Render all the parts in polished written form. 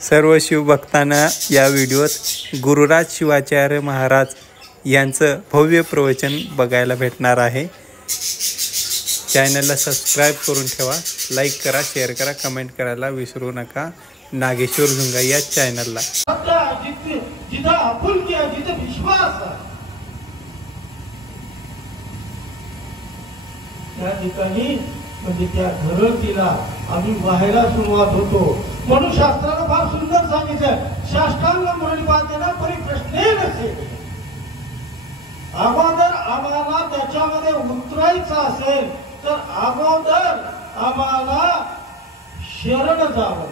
सर्व शिवभक्तांना या व्हिडिओत गुरुराज शिवाचार्य महाराज यांचं भव्य प्रवचन बघायला भेटणार आहे। चॅनलला सबस्क्राईब करून ठेवा, लाईक करा, शेअर करा, कमेंट करायला विसरू नका नागेश्वर झुंगा या चॅनलला। जिथं आपुलकी आहे, जिथं विश्वास आहे, त्या ठिकाणी म्हणजे त्या धरतीला आम्ही व्हायला सुरुवात होतो। म्हणून शास्त्राला फार सुंदर सांगितलं, शास्त्रांग मरणिपातेना परिप्रश्ने नसे। अगोदर आम्हाला त्याच्यामध्ये उतरायचं असेल तर अगोदर आम्हाला शरण जावं,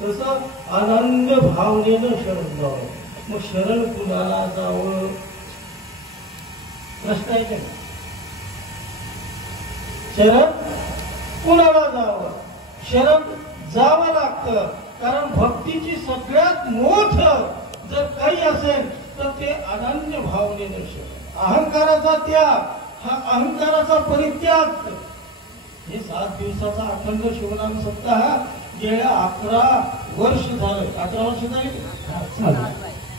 तसं आनंद भावनेनं शरण जावं। मग शरण कुणाला जावं प्रश्न आहे का? शरण कुणाला जावं? शरण जावं लागतं, कारण भक्तीची सगळ्यात मोठं जर काही असेल तर ते अनन्य भावनेनं शरण। अहंकाराचा त्याग, हा अहंकाराचा परित्याग। हे 7 दिवसाचा अखंड शिवनाम सप्ताह गेल्या 11 वर्ष झाले। 11 वर्ष झाले,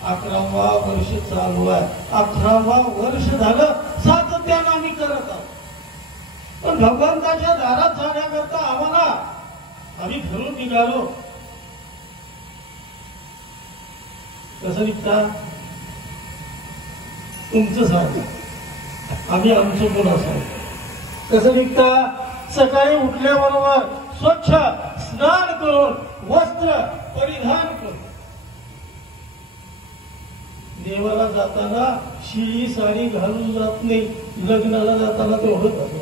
11वा वर्ष चालू आहे। 11वा वर्ष झालं सातत्यानं आम्ही करत आहोत। पण भगवंताच्या दारात जाण्याकरता आम्ही घरून निघालो, कसं निघता तुमचं सांगा, आम्ही आमचं कोण सांगतो। कसं निघता? सकाळी उठल्याबरोबर स्वच्छ स्नान करून वस्त्र परिधान करून, देवाला जाताना शिळी साडी घालून जात नाही, लग्नाला जाताना तेवढंच असं,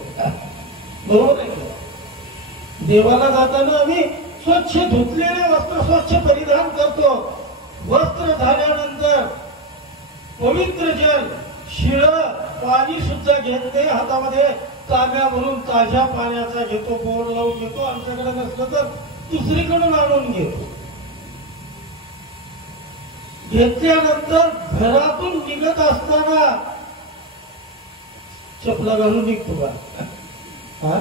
बरोबर आहे का? देवाला जाताना आम्ही स्वच्छ धुतलेले वस्त्र स्वच्छ परिधान करतो। वस्त्र झाल्यानंतर पवित्र जल, शिळ पाणी सुद्धा घेत नाही, हातामध्ये तांब्या भरून ताज्या पाण्याचा घेतो, बोर लावून घेतो, आमच्याकडे नसलं तर दुसरीकडून आणून घेतो। घेतल्यानंतर घरातून निघत असताना चपला घालून निघतो का? हा,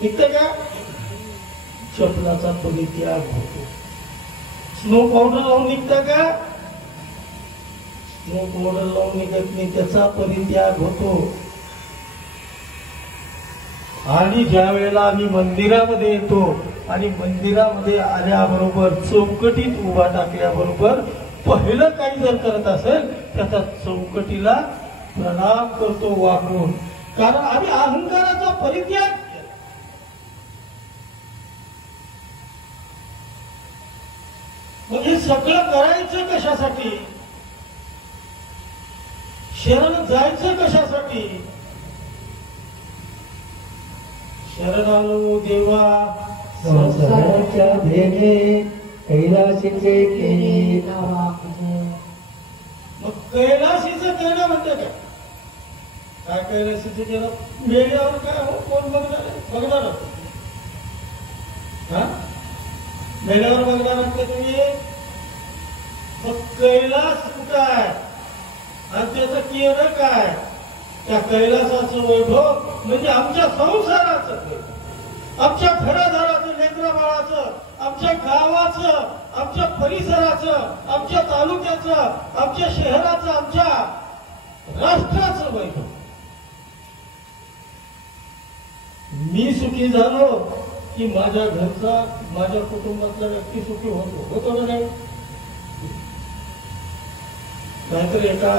निघत का? चपलाचा परित्याग होतो। स्नो पावडर लावून निघतं का? स्नो पावडर लावून निघत नाही, त्याचा परित्याग होतो। आणि ज्या वेळेला आम्ही मंदिरामध्ये येतो आणि मंदिरामध्ये आल्याबरोबर चौकटीत उभा टाकल्याबरोबर पहिलं काही जर करत असेल त्याचा चौकटीला प्रणाम करतो वाकून, कारण आम्ही अहंकाराचा परित्याग केला। मग हे सगळं करायचं कशासाठी? शरण जायचं कशासाठी? शरणालो देवा संसाराच्या भेने कैलासीचे केले नावा तुझे। मग कैलासीचं केलं म्हणते का? काय कैलासीचं केलं? मेल्यावर काय हो, कोण बघणार हा? मेल्यावर बघणार का तुम्ही? मग कैलास कुठं आहे आणि त्याचं केलं काय? त्या कैलासाचं वैभव म्हणजे आमच्या संसाराचं, आमच्या घरादाराचं, लेकराबाळाचं, आमच्या गावाचं, आमच्या परिसराचं, आमच्या तालुक्याचं, आमच्या शहराचं, आमच्या राष्ट्राचं वैभव। मी सुखी झालो की माझ्या घरचा, माझ्या कुटुंबातला व्यक्ती सुखी होतो ना नाही? नाहीतर एका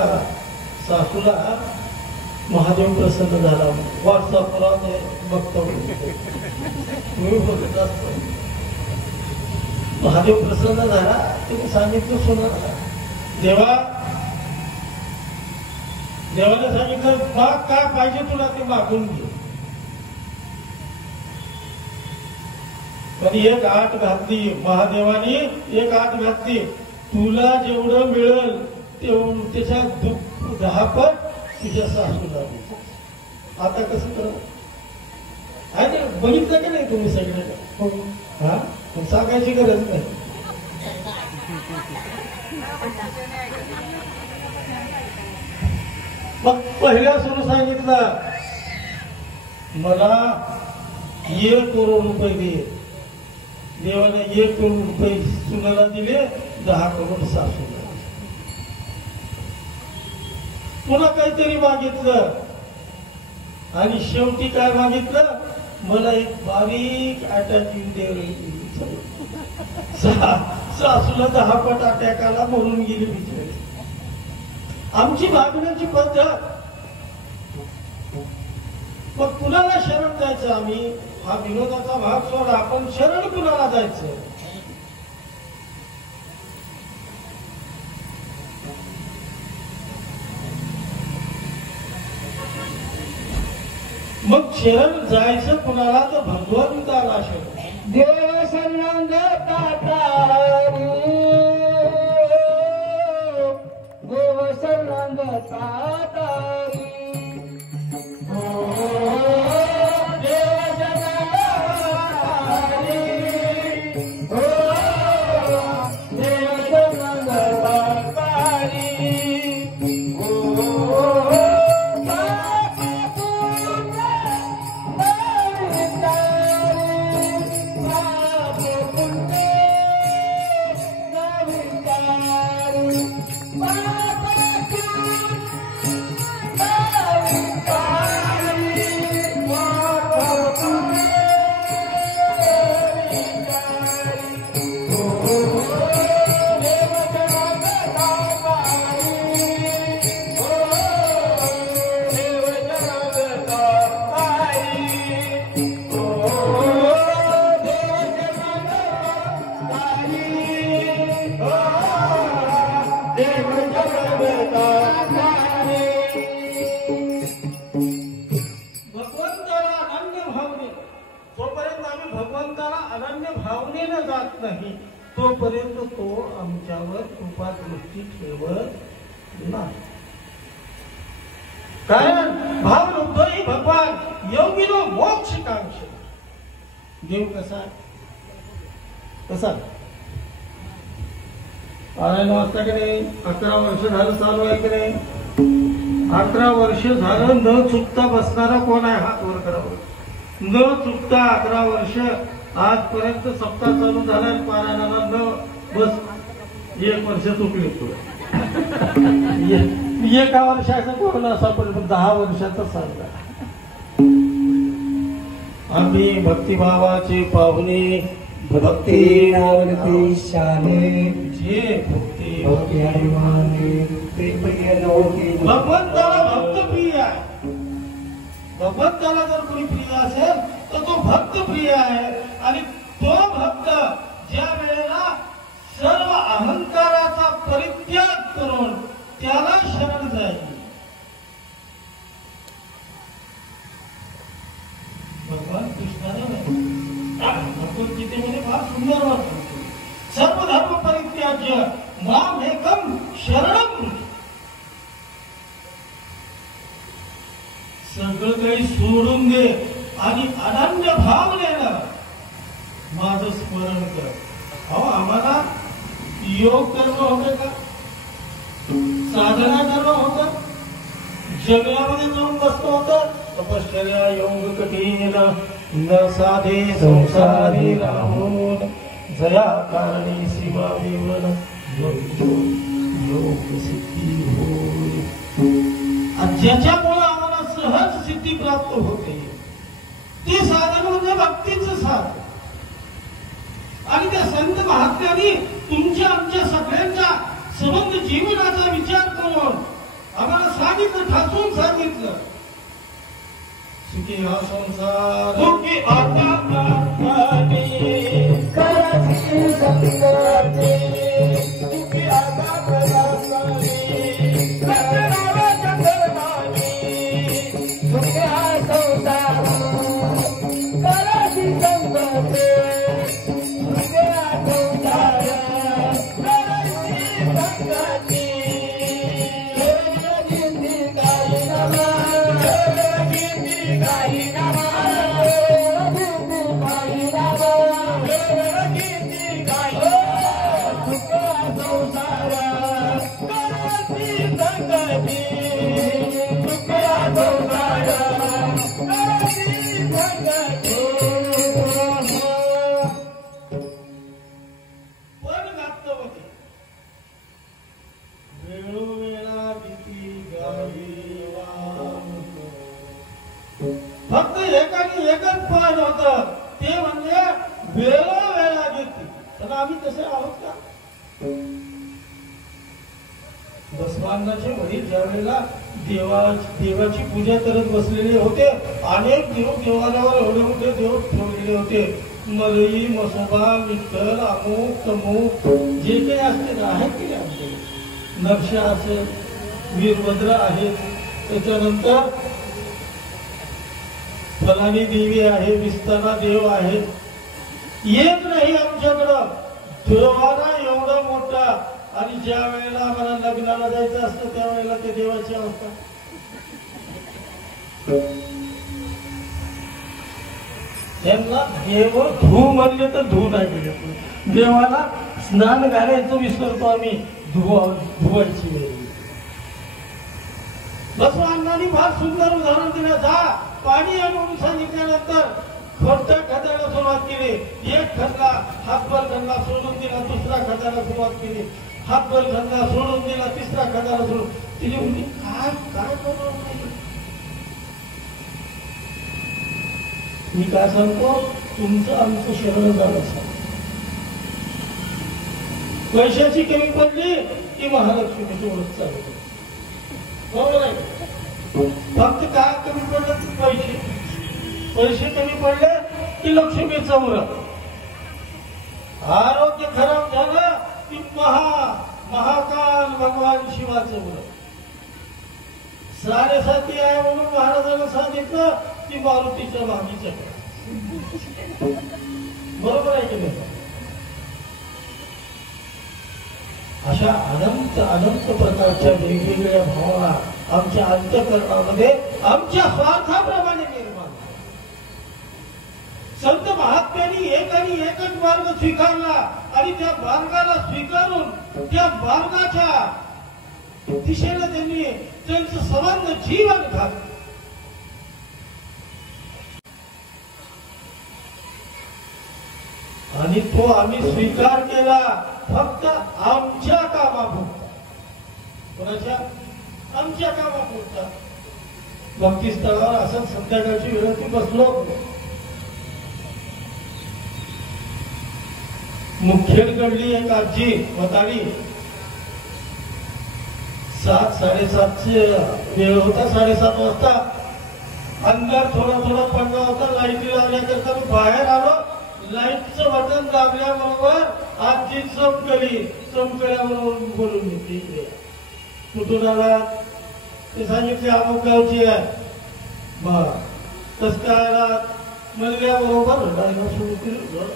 सासूला महादेव प्रसन्न झाला, व्हॉट्सअपला बघतो मी बोलत असतो, महादेव प्रसन्न झाला, तुम्ही सांगितलं सोना देवाने सांगितलं माग काय पाहिजे तुला ते मागून घे। पण एक आठ घातली महादेवानी, एक आठ घातली, तुला जेवढं मिळेल तेवढं त्याच्या 10 पट तुझ्या सासूला। आता कसं करा? बघितलं का नाही तुम्ही सगळं? हा, सांगायची गरज नाही। मग पहिल्या सुरू सांगितलं मला 1 करोड रुपये दे, देवाने 1 करोड रुपये सुनाला दिले, 10 करोड सासूला. पुन्हा काहीतरी मागितलं आणि शेवटी काय मागितलं, मला एक बारीक अटॅक येऊन दे. सासूला 10 पट अटॅक आला, मरून गेली बिचारी. आमची मागण्याची पद्धत. मग कुणाला शरण जायचं आम्ही? हा विनोदाचा भाग सोडा, आपण शरण कुणाला जायचं? मग शरण जायचं कुणाला? तर भगवंताला शरण. देव संग तातारी, देव संग तातारी, तोपर्यंत तो आमच्यावर कृपा दृष्टी ठेवत नाही. कारण भाव ही भगवान योगिनो मोक्ष कांक्ष. देव कसा कसा पारायण वाजता की नाही? 11 वर्ष झालं चालू आहे की नाही? 11 वर्ष झालं न चुकता बसणारा कोण आहे? हात वर करावं. न चुकता 11 वर्ष आजपर्यंत सप्ताह चालू झाला, पारायणाला न बस 1 वर्ष चुकले. 1 वर्षाचा कोण असा, पण 10 वर्षाचा सांगा. आम्ही भक्तिभावाचे पाहुणे, भक्ती नावरती शाने, जे भक्ती भगवंताला भक्तप्रिय आहे. भगवंताला जर कोणी प्रिय असेल तर तो भक्त प्रिय आहे. आणि तो भक्त ज्या वेळेला सर्व अहंकाराचा परित्याग करून त्याला शरण जाईल. भगवान कृष्णाला भगवद्गीतेमध्ये फार सुंदर वाटतं. सर्व धर्म परित्याज्य माम एकम शरणम. सगळं काही सोडून दे आणि अनन्य भावनेनं माझं स्मरण कर. अहो, आम्हाला योग करणं होतं का? साधना करणं होतं? जंगलामध्ये जाऊन बसतो होतं? तपश्चर्या योग कठीण न साधे संसारी राहून, जया कारणी शिवा विवन योग सिद्धी होय. ज्याच्यामुळे आम्हाला सहज सिद्धी प्राप्त होते ते साधन म्हणजे भक्तीचं साधन. आणि त्या संत महात्म्यांनी तुमच्या आमच्या सगळ्यांच्या संबंध जीवनाचा विचार करून आम्हाला सांगितलं, ठासून सांगितलं. सुखी हा संसार दुःखी आता होतं ते म्हणजे वेळोवेळा घेतली. तर आम्ही तसे आहोत का? बसवांनाचे वडील ज्या वेळेला देवाची पूजा करत बसलेले होते, अनेक देव देवालयावर एवढे मोठे देव ठेवलेले होते. मलई, मसोबा, विठ्ठल, अमुक तमुक जे काही असते आहेत की नाही, नरशा असेल, वीरभद्र आहेत, त्याच्यानंतर फलानी देवी आहे, विस्तारा देव आहे. एक नाही आमच्याकडं देवाला एवढा मोठा. आणि ज्या वेळेला आम्हाला लग्नाला जायचं असतं त्यावेळेला ते देवाची अवस्था. त्यांना देव धू म्हणले तर धू नाही गेले. देवाला स्नान घालायचं विसरतो आम्ही, धुवायची वेळ. बसवांनी फार सुंदर उदाहरण दिलं. जा पाणी आहे म्हणून सांगितल्यानंतर खोटं खदायला सुरुवात केली. एक खदला हातभर खदला सोडून दिला, दुसरा खदायला सुरुवात केली, हातभर खदला सोडून दिला, तिसरा खदायला सोडून तिने म्हणजे काय काय करणार नाही. मी काय सांगतो, तुमचं आमचं शरण झालं. पैशाची कमी पडली की महालक्ष्मीची ओळख चालू. बरोबर आहे. फक्त काय कमी पडलं की पैसे कमी पडले की लक्ष्मीचं व्रत. आरोग्य खराब झालं की महाकाल भगवान शिवाचं व्रत. साडेसाती आहे म्हणून महाराजांना सांगितलं की मारुतीच्या मागीचं. बरोबर आहे की नाही? अशा अनंत प्रकारच्या वेगवेगळ्या भावना आमच्या अंतःकरणामध्ये आमच्या स्वार्थाप्रमाणे निर्माण. संत महात्म्यांनी एक आणि एकच मार्ग स्वीकारला आणि त्या मार्गाला स्वीकारून त्या मार्गाच्या दिशेला त्यांनी त्यांचं सर्वांना जीवन घातलं. आणि तो आम्ही स्वीकार केला फक्त आमच्या कामापुरता. कोणाच्या? आमच्या कामापुरता. भक्तिस्थळावर असं संध्याकाळची वेळ बसलो. मुखेडकडली एक आजी म्हातारी, 7:30चे वेळ होता. 7:30 वाजता अंधार थोडा पडला होता. लाईटी लावण्याकरता मी बाहेर आलो. लाईटचं बटन दाबल्याबरोबर आजी चमकल्याबरोबर बोलून घेतली. कुठून आलात? ते सांगितले अमुक गावची आहे. बर कस काय आलात? म्हणल्याबरोबर रडायला सुरू केलं.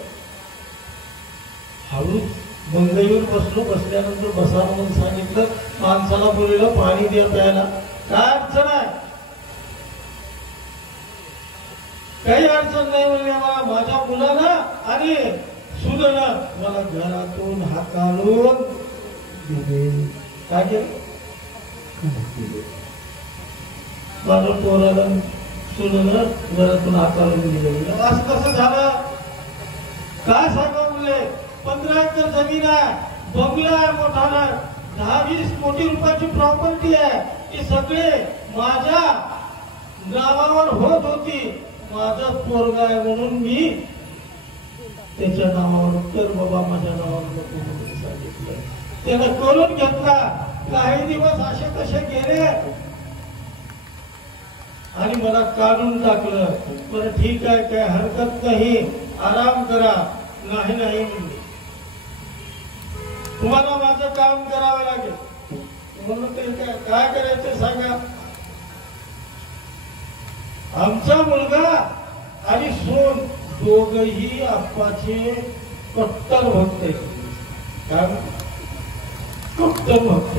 हळूच बंगईवर बसलो. बसल्यानंतर बसा म्हणून सांगितलं. माणसाला बोललं पाणी द्या प्यायला. काय अडचण आहे? काही अडचण नाही म्हणले. मला माझ्या मुलानं आणि सुनेनं मला घरातून हाकालून दिले. काय केलं? माझं पोराला सुनेनं घरातून हाकालून दिले. असं कसं झालं? काय सांगा म्हणले? 15 एकर जमीन आहे, बंगला आहे मोठा, 10-20 कोटी रुपयाची प्रॉपर्टी आहे. हे सगळे माझ्या नावावर होत होती. माझा पोरगा आहे म्हणून मी त्याच्या नावावर कर बाबा, माझ्या नावावर नको सांगितलं. त्यानं करून घेतला. काही दिवस असे कसे गेले आणि मला काढून टाकलं. पण ठीक आहे, काय हरकत नाही, आराम करा. नाही तुम्हाला माझं काम करावं लागेल. म्हणून ते काय करायचं सांगा. आमचा मुलगा आणि सून दोघही आप्पाचे कट्टर भक्त आहेत. काय? कट्टर भक्त.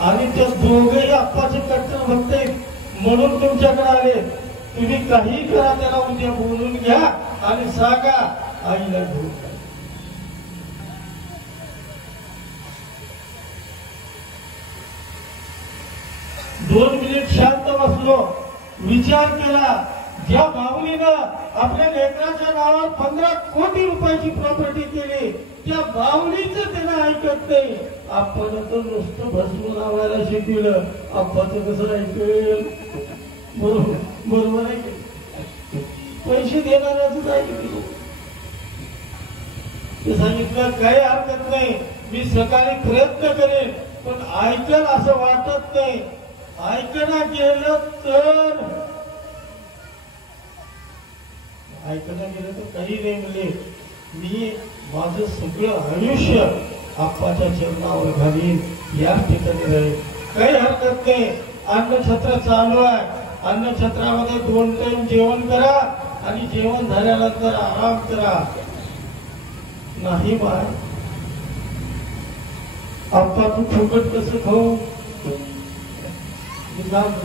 आणि त्या दोघही आप्पाचे कट्टर भक्त आहेत म्हणून तुमच्याकडे आले. तुम्ही काही करा, त्याला उद्या बोलून घ्या आणि सांगा आईला घेऊन. 2 मिनिट शांत बसलो. विचार केला. ज्या माऊलीनं आपल्या लेकराच्या नावावर 15 कोटी रुपयाची प्रॉपर्टी केली, त्या माऊलीचं त्यानं ऐकत नाही. आपण तर नुसतं भस्म लावायला शिकवलं. आप्पाचं कसं ऐकेल? बरोबर आहे. पैसे देणाऱ्याच जाईल. ते सांगितलं काही हरकत नाही, मी सकाळी प्रयत्न करेन, पण ऐकल असं वाटत नाही. ऐकणं गेलं तर काही नाही. म्हणजे मी माझं सगळं आयुष्य आप्पाच्या चरणावर घालीन, या ठिकाणी राहील, काही हरकत नाही. अन्नछत्र चालू आहे, अन्नछत्रामध्ये 2 टाइम जेवण करा आणि जेवण झाल्यानंतर आराम करा. नाही बाळ, आप्पा तू फुकट कसं खाऊ?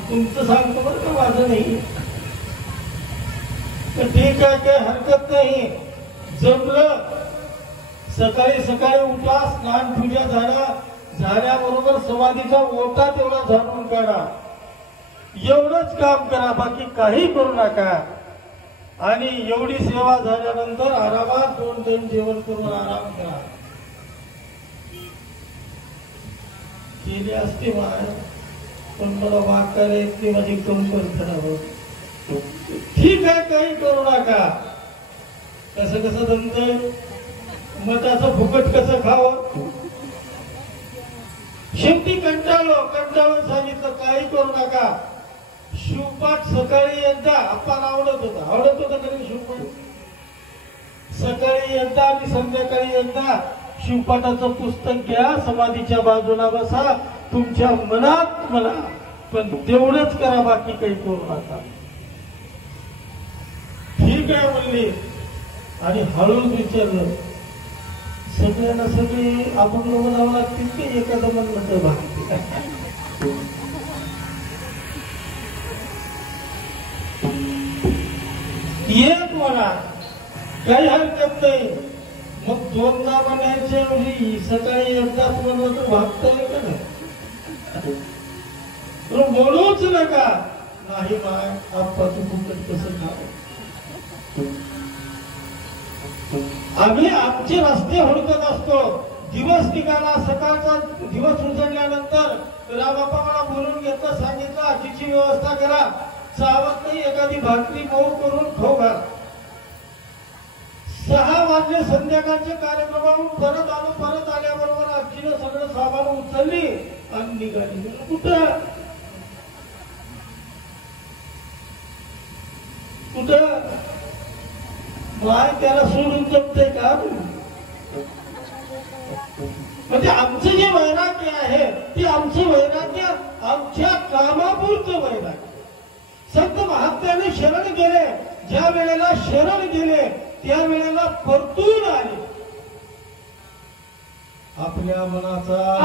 तुमचं सांगतो बरं का, माझं नाही. तर ठीक आहे, काही हरकत नाही. जमलं सकाळी सकाळी उठा, स्नान पूजा झाल्याबरोबर समाधीचा ओटा तेवढा झाडून काढा. एवढंच काम करा, बाकी काही करू नका. आणि एवढी सेवा झाल्यानंतर आरामात 2 टाइम जेवण करून आराम करा. केले असते बाहेर, पण मला वाकायला येत नाही, माझी कंबर खराब होत. ठीक आहे, काही करू नका. कसं कसं जमतंय, मताचं फुकट कसं खावं? शेवटी कंटाळून सांगितलं काही करू नका. शिवपाठ सकाळी एकदा आपल्याला आवडत होता कधी शिवपाठ? सकाळी एकदा आणि संध्याकाळी एकदा शिवपाठाचं पुस्तक घ्या, समाधीच्या बाजूला बसा, तुमच्या मनात म्हणा, पण तेवढंच करा, बाकी काही करू नका. ठीक आहे म्हणली. आणि हळूच विचारलं, सगळ्यांना सगळे आपण लोक जावं लागतील की एखादं म्हणलं तर भागते? एक म्हणा, काही हरकत नाही. मग 2दा म्हणायचे म्हणजे सकाळी एकदाच म्हणलं तर भागतंय का नाही? बोलूच नका. नाही माय, आप्पा तू फुकट कसं खावं? आम्ही आमचे रस्ते हुडकत असतो. दिवस निघाला, सकाळचा दिवस उजळल्यानंतर रामबाप्पा मला बोलून घेतलं, सांगितलं आजीची व्यवस्था करा, चावत नाही, एखादी भाकरी मऊ करून खाऊ घाल. 6 वाजले संध्याकाळच्या कार्यक्रमावरून परत आलो. परत आल्याबरोबर आजीनं सगळं सामान उचलली आणि निघाली. कुठं माय त्याला सोडून जमतंय का? म्हणजे आमचं जे वैराग्य आहे ते आमचं वैराग्य आमच्या कामापुरतं वैराग्य. संत महात्म्याने शरण गेले, ज्या वेळेला शरण गेले त्या वेळेला परतून आले. आपल्या मनाचा